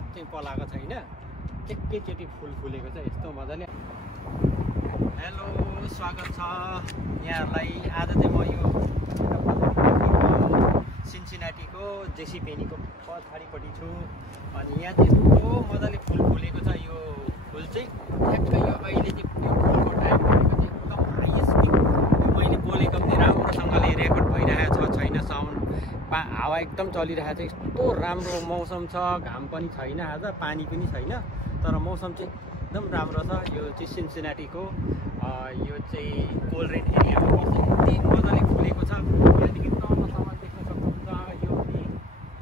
पात चाहिँ पलाएको छैन, एकैचोटि फुल फुलेको छ यस्तो मजाले। हेलो, स्वागत छ यहाँहरूलाई। आज चाहिँ म यो सिन्सिनाटीको जेसी पेनीको पछाडिपट्टि छु अनि यहाँ चाहिँ यस्तो मजाले फुल फुलेको छ। यो फुल चाहिँ ठ्याक्कै यो अहिले चाहिँ यो फुलको टाइम भनेको चाहिँ एकदम हाइएस्ट पिक। मैले बोलेको पनि राम्रोसँगले रेकर्ड भइरहेको छ छैन, साउन्ड हावा एकदम चलिरहेको छ। यस्तो राम्रो मौसम छ, घाम पनि छैन आज, पानी पनि छैन, तर मौसम चाहिँ एकदम राम्रो छ। यो चाहिँ सिन्सिनाटीको यो चाहिँ कोल्ड रेन एरियामा पर्छ। यति मजाले फुलेको छ, यहाँदेखि तलसम्म देख्न सक्नुहुन्छ। यो पनि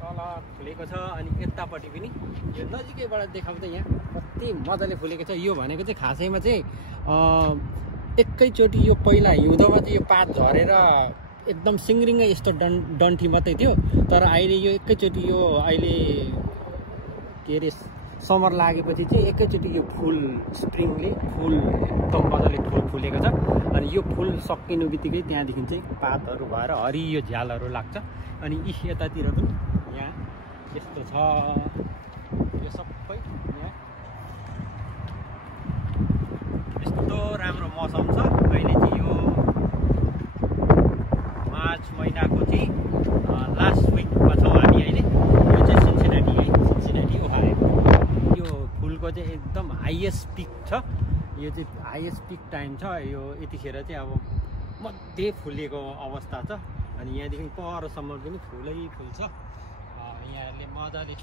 तल फुलेको छ अनि यतापट्टि पनि यो नजिकैबाट देखाउँदा यहाँ कति मजाले फुलेको छ। यो भनेको चाहिँ खासैमा चाहिँ एकैचोटि यो पहिला हिउँदोमा चाहिँ यो पात झरेर एकदम सिङ्रिङ्गै यस्तो डन्ठी मात्रै थियो, तर अहिले यो एकैचोटि यो अहिले के अरे समर लागेपछि चाहिँ एकैचोटि यो फुल स्प्रिङले फुल एकदम मजाले फुल फुलेको छ। अनि यो फुल सकिनु बित्तिकै त्यहाँदेखि चाहिँ पातहरू भएर हरियो झ्यालहरू लाग्छ। अनि यतातिर पनि यहाँ यस्तो छ, यो सबै यहाँ यस्तो राम्रो मौसम छ। अहिले चाहिँ यो मार्च महिनाको चाहिँ लास्ट विकमा छौँ हामी अहिले। यो चाहिँ सिन्सिनाटी है, सिन्सिनाटी ओहायो। यो फुलको चाहिँ एकदम हाइएस्ट पिक छ, यो चाहिँ हाइएस्ट पिक टाइम छ। यो यतिखेर चाहिँ अब मध्ये फुलेको अवस्था छ अनि यहाँदेखि परसम्म पनि फुलै फुल छ। यहाँहरूले मजाले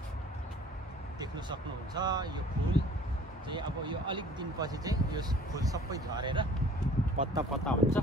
देख्न सक्नुहुन्छ। यो फुल चाहिँ अब यो अलिक दिनपछि चाहिँ यो फुल सबै झरेर पत्ता पत्ता हुन्छ।